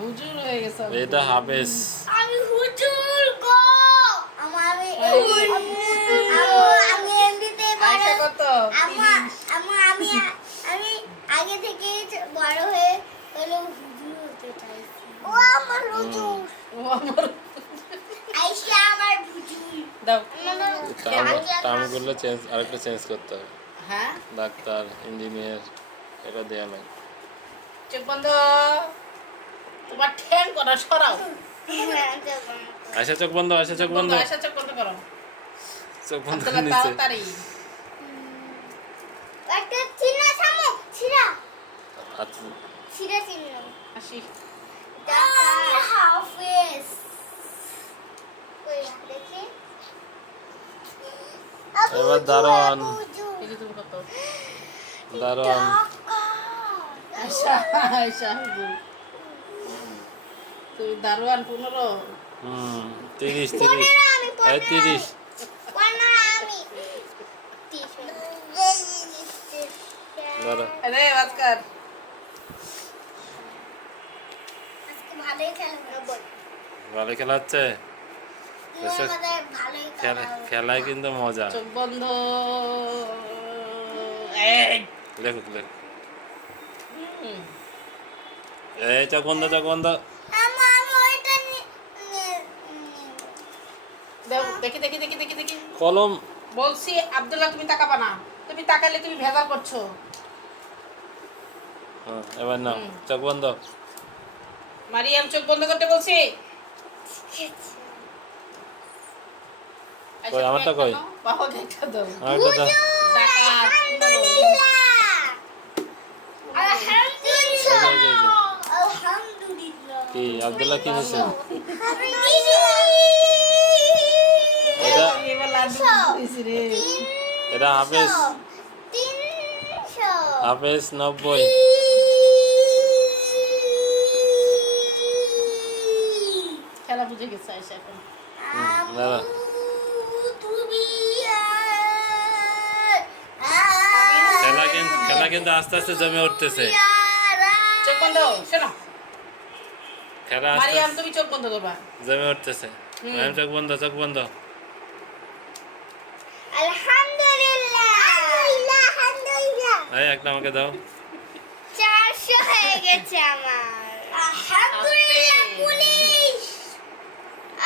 হুজুর হয়ে গেছে এটা হাফেজ। আমি হুজুর গো। আমার আমি এমনিতে বড় কত? আমু আমু আমি আগে থেকে বড় হয়ে হলো হুজুর হতে চাইছি। ও আমার হুজুর। ও আমার আইসা আমার হুজুর। দাও। টার্মগুলো চেঞ্জ আরেকটা চেঞ্জ করতে হবে। হ্যাঁ? ডাক্তার ইঞ্জিনিয়ার এটা দেওয়া নাই। চোখ বন্ধ। তোমার ঠ্যাং করা সরাও। আশা চোখ বন্ধ আশা চোখ বন্ধ। আয়সা চোখ বন্ধ করো। চোখ বন্ধ নিচে। একটা চিহ্ন সামু ছিরা ছিরা চিহ্ন। আসি হাফেজ এবার দারোয়ান। এই যে তুমি কত। দারোয়ান। আয়সা আয়সা হুজুর তুমি দারোয়ান পনেরো। হুম তিরিশ তিরিশ। এই তিরিশ। ভালো খেলা হচ্ছে খেলায় কিন্তু মজা। চোখ বন্ধ। লেখুক লেখ এই চোখ বন্ধ চোখ বন্ধ দাও দেখি দেখি দেখি দেখি দেখি। কলম। বলছি আব্দুল্লাহ তুমি তাকাবা না তুমি তাকালে তুমি ভেজাল করছ। হ্যাঁ, এবার না চোখ বন্ধ। মারিয়াম চোখ বন্ধ করতে বলছি? কই, আমারটা কই? ডাকাত কি আব্দুল্লাহ কি হয়েছে? আলহামদুলিল্লাহ এটা হাফেজ। হাফেজ নব্বই। খেলা বুঝে গেছে আয়সা এখন। দাঁড়া। খেলা কিন্তু খেলা কিন্তু আস্তে আস্তে জমে উঠতেছে। চোখ বন্ধ শোনো। খেলা আস্তে তুমি চোখ বন্ধ করবা। জমে উঠতেছে। চোখ বন্ধ চোখ বন্ধ। এই একটা আমাকে দাও। চারশো হয়ে গেছে আমার। আলহামদুলিল্লাহ পুলিশ।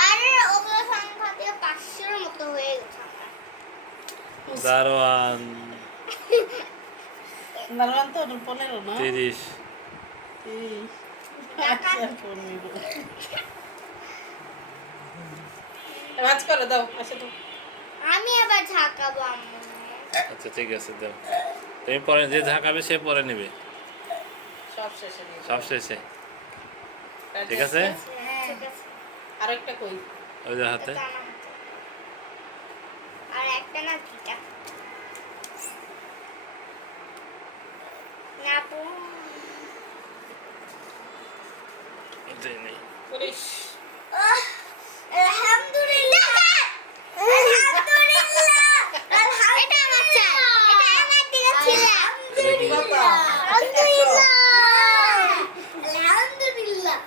আর ওগুলো সংখ্যা দিয়ে পাঁচশোর মতো হয়ে গেছে আমার। দারোয়ান। তো পনেরো না? তিরিশ। তিরিশ। আচ্ছা, পনেরো। রাজ করে দাও আচ্ছা তো। আমি আবার আচ্ছা ঠিক আছে দাও তুমি পরে যে ঝাঁকাবে সে পরে নেবে। সব শেষে সব শেষে। ঠিক আছে? হ্যাঁ ঠিক আছে। আর কই? ওই যে হাতে এটা আমার হাতে। আর একটা না দুটা না আপু দিয়ে নেই। পুলিশ আলহামদুলিল্লাহ আলহামদুলিল্লাহ এটা আমার চাই এটা আমার দিকে ছিল এটা কি? আলহামদুলিল্লাহ আলহামদুলিল্লাহ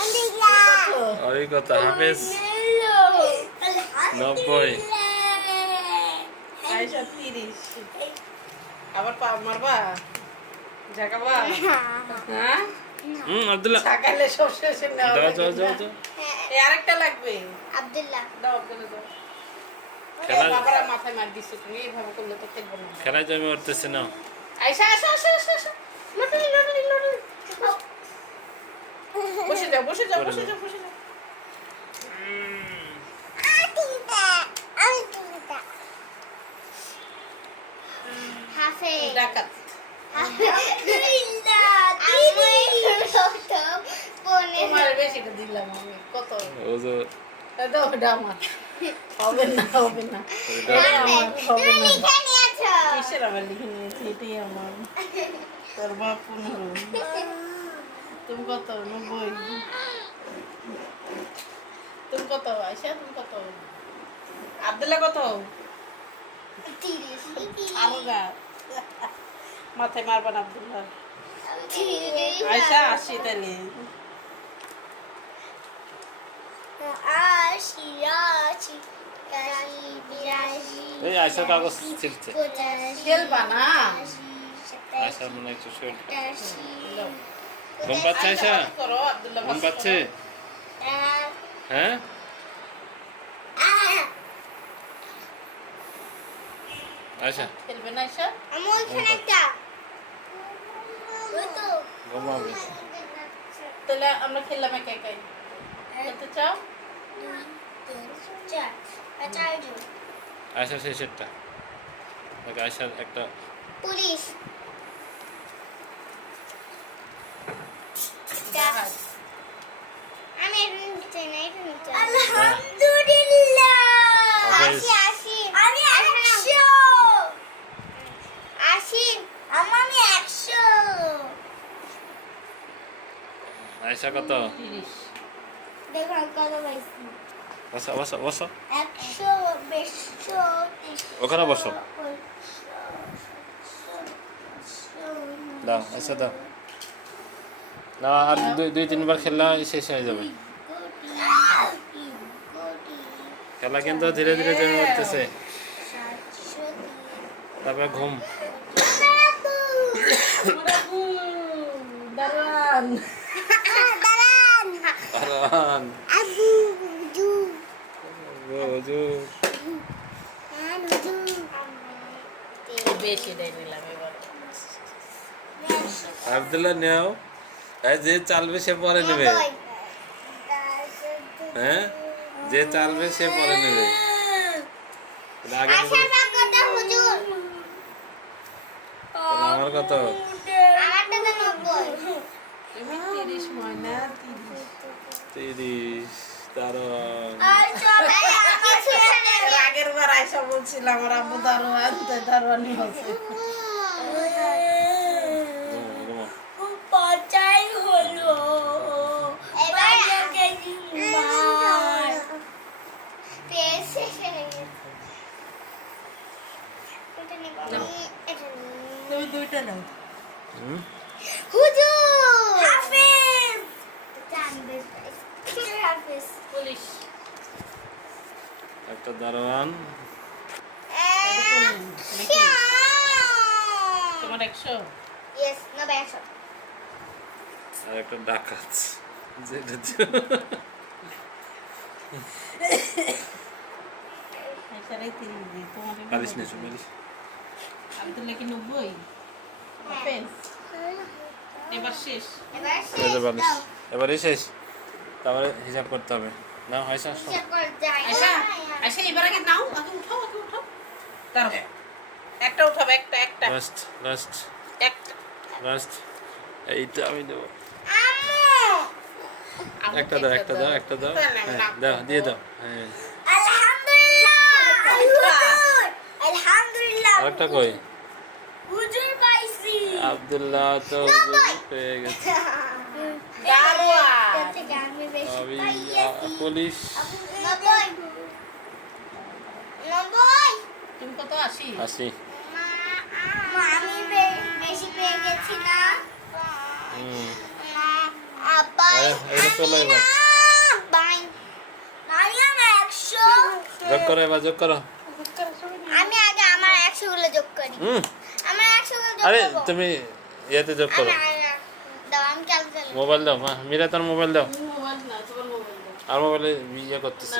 আলহামদুলিল্লাহ ওই কথা হাফেজ? নব্বই। আবার পা মারবা? ঝাঁকাবা হ্যাঁ? হুম আব্দুল্লাহ। ঝাঁকালে সব শেষে নেওয়া দাও লাগে যাও যাও এই আরেকটা লাগবে? আব্দুল্লাহ। দাও আপনাদের দাও। খেলা- বাবারা মাথায় মার দিচ্ছে তুমি এইভাবে করলে তো খেলব না। খেলায় জমে উঠতেছে না। আইসা আসো আসো আসো আসো লটলি লটলি লটলি বসে যাও বসে যাও বসে যাও বসে যাও হাফেজ ডাকাত তোমার বেশিটা দিলাম আমি কত ও যে দাও ওটা আমার হবে না হবে না এটা আমার হবে না কিসের আবার লিখে নিয়েছি এটাই আমার তোর বাপ পনেরো। তুমি কত? নব্বই। তুমি কত আয়সা তুমি কত? আবদুল্লাহ কত? আলগা মাথায় মারবান আবদুল্লাহ। আয়সা আসি তাহলে আশি আশি একাশি এই আয়সার কাগজ ছিলছে খেলবা না? আশি মনে একটু শরীর ঘুম পাচ্ছে আয়সা ঘুম পাচ্ছে? হ্যাঁ? আয়সা খেলবে না আয়সা আমি ওইখানে একটা ওই তো ঘুমাবে তাহলে আমরা খেললাম একা একাই। খেলতে চাও? আয়সা শেষেরটা আয়সার একটা পুলিশ। আমি এটা নিতে চাই না এটা নিতে চাই আলহামদুলিল্লাহ হাফেজ। আসি আসি আমি একশো আসি আমার আমি একশো আয়সা কত বসো বসো বসো ওখানে বসো। দাও আয়সা দাও না আর দুই দুই তিনবার খেললে শেষ হয়ে যাবে খেলা কিন্তু ধীরে ধীরে জমে উঠতেছে তারপরে ঘুম দারুণ এবার আবদুল্লাহ নেও। এই যে চালবে সে পরে নেবে। হ্যাঁ? যে চালবে সে পরে নেবে। আমার কত আমারটা তো নব্বই। তুমি তিরিশ তিরিশ সব কিছু এর আগের বার আয়সা বলছিল আমার আব্বু দারোয়ান তাই দারোয়ানি হচ্ছে ঘুমো, ঘুমো। পচাই হলো এবার মার পেয়ে শেষ হয়ে গেছে এটা নিব আমি, এটা নিব। তুমি দুইটা দাও হুম? হুজুর হাফেজ জানবেন পুলিশ একটা দারোয়ান। তোমার একশো? ইয়েস না ব্যাস আর একটা ডাকাত। যেটা পারিস না সুপারিস আব্দুল্লাহ কি নব্বই। এবার শেষ। এবার শেষ বালিশ দাও। এবারে শেষ? তারপরে হিসাব করতে হবে। না হয়েছে হিসাব করে যাই আয়সা আয়সা এবার আগে নাও আগে উঠাও আগে উঠাও। তারপর একটা উঠাবে একটা একটা। লাস্ট লাস্ট একটা। লাস্ট এইটা আমি দেবো। একটা দাও একটা দাও একটা দাও। হ্যাঁ দাও দিয়ে দাও। হ্যাঁ। আলহামদুলিল্লাহ। আলহামদুলিল্লাহ। আরেকটা কই? হুজুর পাইছি। আব্দুল্লাহ তো হুজুর পেয়ে গেছে দারোয়ান এর থেকে আমি বেশি আমি পাইয়াছি পুলিশ তুমি কত আশি আসি আমি বেশি পেয়ে গেছি না যোগ করো এবার যোগ করো আমি আগে আমার একশো গুলো যোগ করি আমার একশো গুলো আরে তুমি ইয়েতে যোগ করো আমি আর- দাও আমি ক্যালকুলেট মোবাইল দাও মা। মিরা তোর মোবাইল দাও। তুমি আর মোবাইলে ইয়ে করতেছে।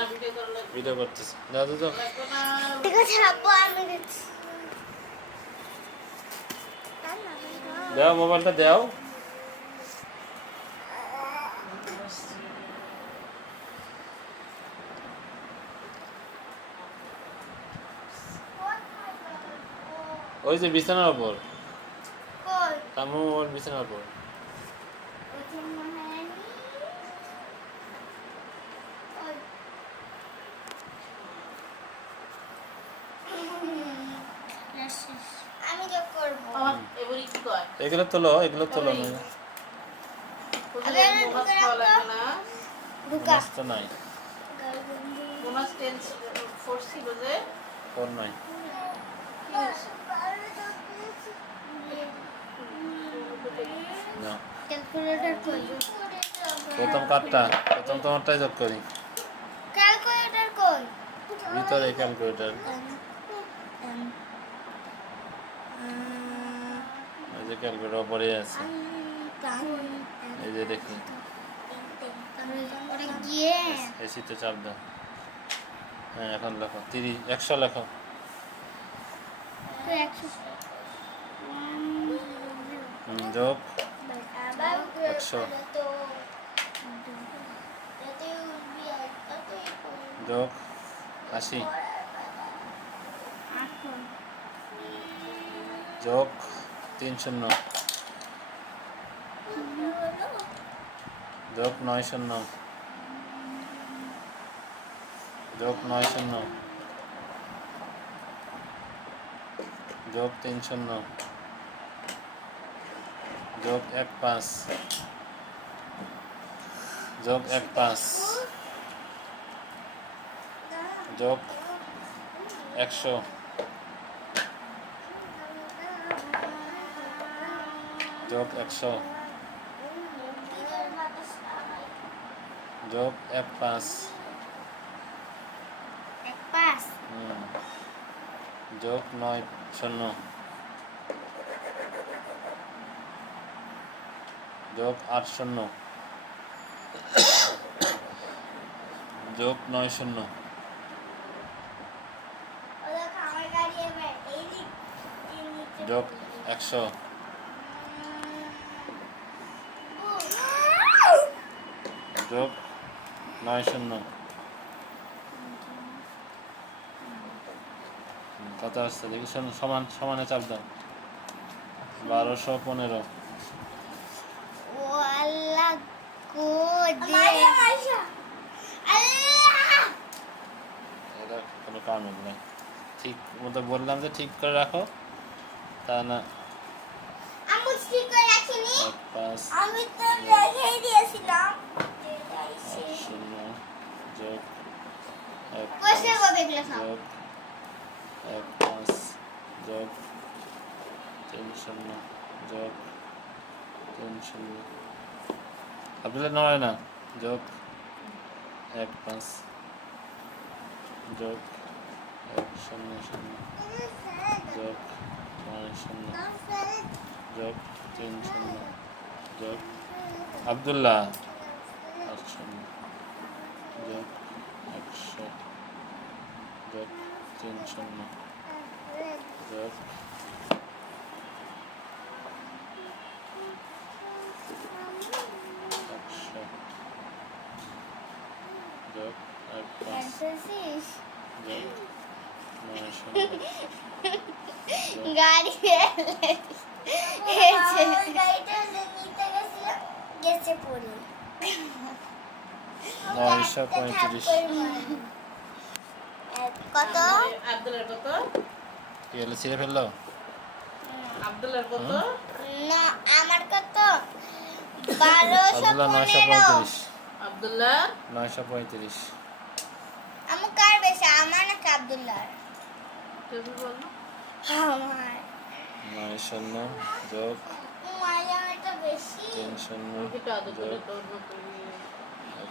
ভিডিও করতেছে। দাও তো দাও। মোবাইলটা দাও। ওই যে বিছানার উপর। কই? আমার মোবাইল বিছানার উপর। এগুলো তোলো এগুলো তোলো নাই। বোনাস টেন ফোর ছিল যে। ফোন নাই। না। ক্যালকুলেটর কই প্রথম কাঠটা প্রথম তোমারটাই যোগ করি। ক্যালকুলেটর কই? ভিতরে ক্যালকুলেটর। এই যে ক্যালকুলেটর পরে আছে। এই যে দেখি। এসিতে চাপ দাও। হ্যাঁ এখন লেখো। তিরিশ একশো লেখো। যোগ। একশো। যোগ আশি। যোগ তিন শূন্য। যোগ নয় শূন্য। যোগ নয় শূন্য। যোগ তিন শূন্য। যোগ এক পাঁচ। যোগ এক পাঁচ। যোগ একশো। যোগ একশো। যোগ এক পাঁচ। যোগ নয় শূন্য। যোগ আট শূন্য। যোগ নয় শূন্য। যোগ একশো। যোগ নয় শূন্য। কত আসছে? দেখি সমান, সমানে চাপ দাও। বারোশো পনেরো ও আল্লাহ গো দে এটা কোনো কারণ নেই ঠিক মতো বললাম যে ঠিক করে রাখো। তা না। আমি ঠিক করে রাখিনি। এক পাঁচ আমি তো রেখেই দিয়েছিলাম। শূন্য যোগ এক যোগ এক পাঁচ যোগ তিন শূন্য যোগ তিন শূন্য আপনাদের নয় না, যোগ এক, পাঁচ, যোগ এক, শূন্য শূন্য, যোগ নয়, শূন্য, যোগ তিন, শূন্য, যোগ আবদুল্লাহ আট শূন্য, যোগ একশো, যোগ তিন, শূন্য, যোগ একশো যোগ এক পাঁচ এসেছিস যোগ নয় শূন্য গাড়ি গেছে পড়ে নয়শো পঁয়ত্রিশ কত আব্দুলের কত কি হলো ছিঁড়ে ফেলল আব্দুলের কত না আমার কত বারোশো আবদুল্লাহ নয়শো পঁয়ত্রিশ। আব্দুল্লাহ? নয়শো পঁয়ত্রিশ আমার কার বেশি? আমার নাকি আবদুল্লাহ আমার। নয় শূন্য যোগ মায়া আমারটা বেশি তিন শূন্য যোগ নিয়ে।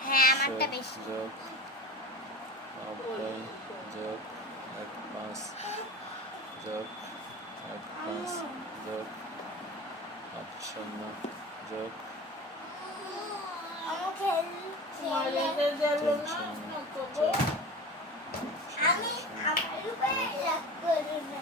হ্যাঁ, আমারটা একশো বেশি। যোগ নব্বই যোগ এক পাঁচ যোগ এক পাঁচ যোগ আট শূন্য যোগ আমি আমার উপরে রাগ করো না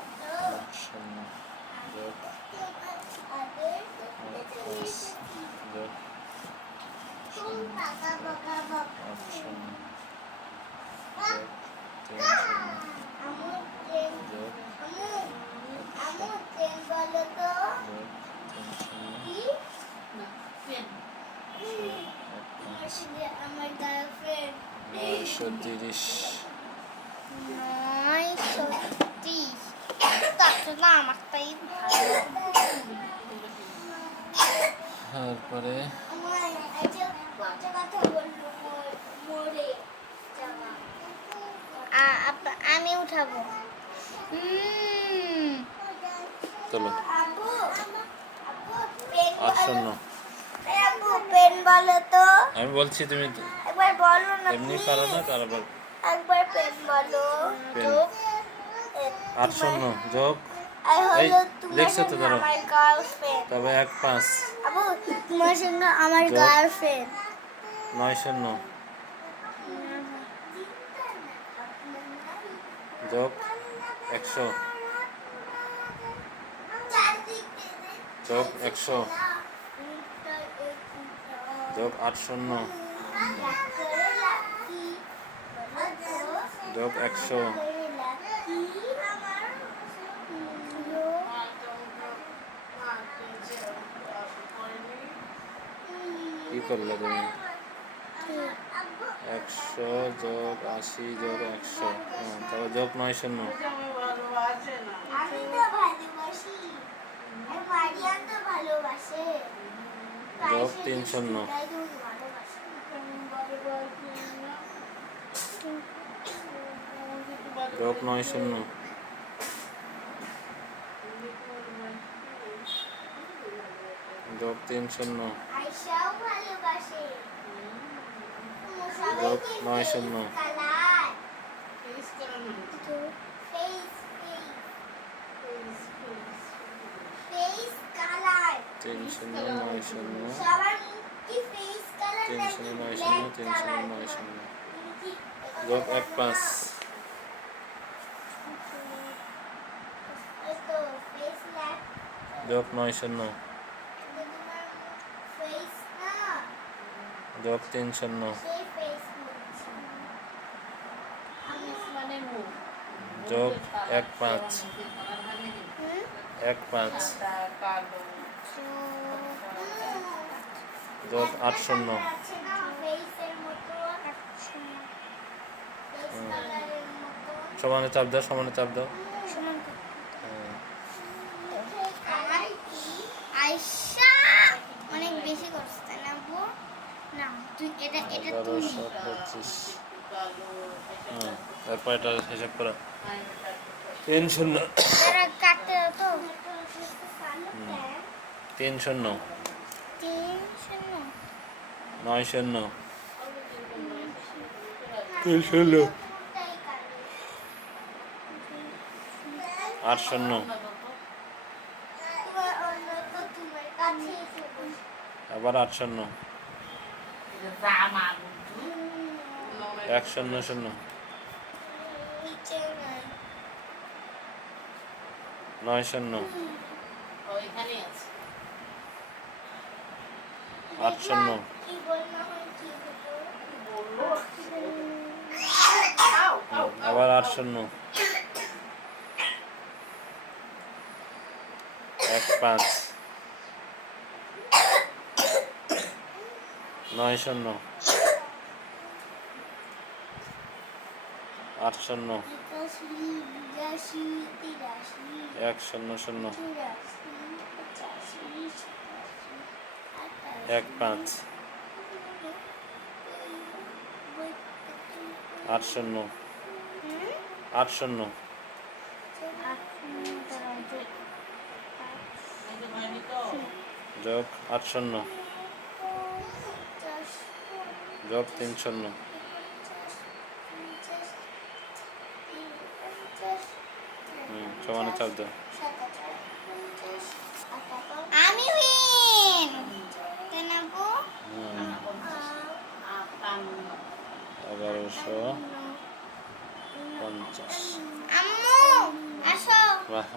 নয়শো তিরিশ নয়শো ত্রিশ তাতে না আমারটাই ভালো তারপরে আমি উঠাবো। চলো। আবু পেন বলো তো। আমি বলছি তুমি একবার বলো না এমনি পারো না তারপর একবার পেন। বলো। যোগ আট শূন্য যোগ। দেখছ তো ধরো। তবে এক পাঁচ। তোমার সঙ্গে আমার গার্লফ্রেন্ড নয় শূন্য যোগ একশো। যোগ একশো। যোগ আট শূন্য যোগ একশো। কি করলে তুমি। একশো যোগ আশি যোগ একশো। হ্যাঁ, তবে যোগ নয় শূন্য। যোগ তিন শূন্য। যোগ নয় শূন্য। যোগ তিন শূন্য। যোগ নয় শূন্য তিন শূন্য নয় শূন্য তিন শূন্য নয় শূন্য তিন শূন্য পাঁচ যোগ নয় শূন্য যোগ তিন শূন্য যোগ এক পাঁচ। এক পাঁচ। যোগ আট শূন্য। সমানে চাপ দাও সমানে চাপ দাও সমান হ্যাঁ। আমার কি আয়শা অনেক বেশি করছিস তাই না বউ না তুই এটা এটা তুই এগারোশো পঁচিশ কালো হ্যাঁ এটা হিসাব করো? তিন শূন্য। তিন শূন্য। নয় শূন্য। তিন শূন্য। আট শূন্য। আবার আট শূন্য। এক শূন্য শূন্য। নয় শূন্য। আট শূন্য। আবার আট শূন্য। এক পাঁচ। নয় শূন্য। আট শূন্য। এক শূন্য শূন্য। এক পাঁচ। আট শূন্য। আট শূন্য। যোগ আট শূন্য। যোগ তিন শূন্য হুম সমানে চাপ দাও। আমি উইন তেনাবো এগারোশো পঞ্চাশ।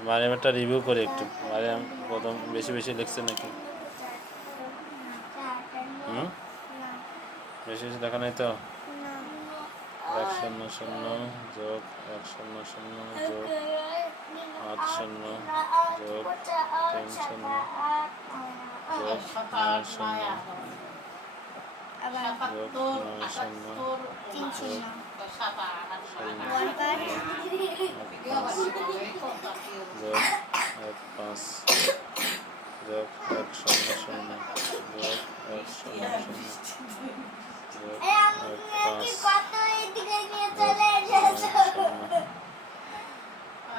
মারিয়াম একটা রিভিউ করি একটু। মারিয়াম প্রথম বেশি বেশি লিখছে নাকি? হুম? বেশি বেশি দেখা নাই তো? এক শূন্য শূন্য যোগ এক শূন্য শূন্য যোগ। আট শূন্য যোগ তিন শূন্য যোগ নয় শূন্য যোগ নয় শূন্য যোগ, এক পাঁচ, যোগ, এক শূন্য শূন্য, যোগ, এক শূন্য শূন্য, যোগ, এক পাঁচ যোগ শূন্য